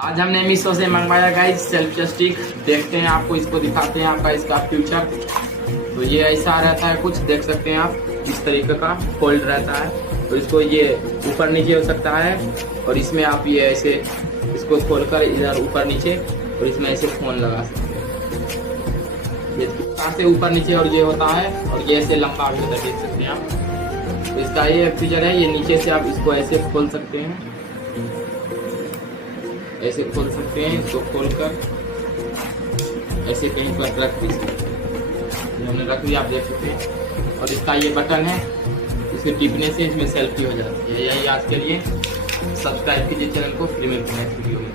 आज हमने मीशो से मंगवाया गाइस सेल्फ स्टिक। देखते हैं, आपको इसको दिखाते हैं आपका इसका फ्यूचर। तो ये ऐसा रहता है, कुछ देख सकते हैं आप, इस तरीके का फोल्ड रहता है। तो इसको ये ऊपर नीचे हो सकता है और इसमें आप ये ऐसे इसको खोलकर इधर ऊपर नीचे और इसमें ऐसे फोन लगा सकते हैं। ये से ऊपर नीचे और ये होता है और ये ऐसे लंबा भी होता है, देख सकते हैं आप। तो इसका ये फीचर है, ये नीचे से आप इसको ऐसे खोल सकते हैं, ऐसे खोल सकते हैं। इसको खोलकर ऐसे कहीं पर रख भी सकते हैं। हमने रख दिया, आप देख सकते हैं। और इसका ये बटन है, इसे टिपने से इसमें सेल्फी हो जाती है। यही आज के लिए, सब्सक्राइब कीजिए चैनल को, फ्री में नेक्स्ट वीडियो में।